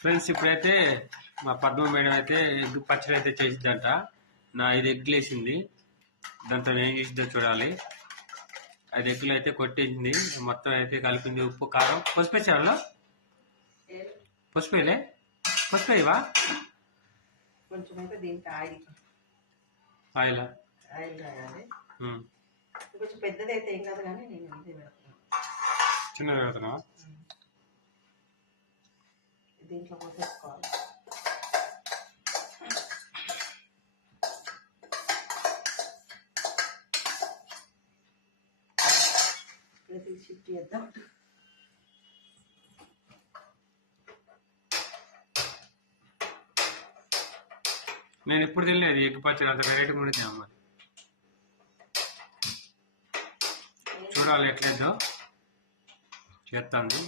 Friends ఇప్పుడైతే మా Padma madam అయితే ఎగ్ పచ్చడి అయితే చేసిద్దంట. నా 5 ఎగ్గులు వేసింది. దాంతో ఏం చేసిద్దో చూడాలి. 5 ఎగ్గులు అయితే కొట్టేసింది. మొత్తం అయితే కలిపింది. ఉప్పు కారం పసుపు వేసాలో పసుపులే పసుపువా కొంచెం అయితే దీనికి ఆయిల్ రాయాలి. కొంచెం పెద్దది అయితే ఏం కాదు కానీ నేను ఇదే పెడుతున్నాను. చిన్నది పెడుతున్నావా? దీంట్లో పోసేసుకోవాలి. ప్రతి షిఫ్ట్ చేద్దాం. నేను ఎప్పుడు తెలియదు ఎగ్ పచ్చడి అంత వెరైటీ కూడా అమ్మ. చూడాలి ఎట్లేదో చేస్తాను.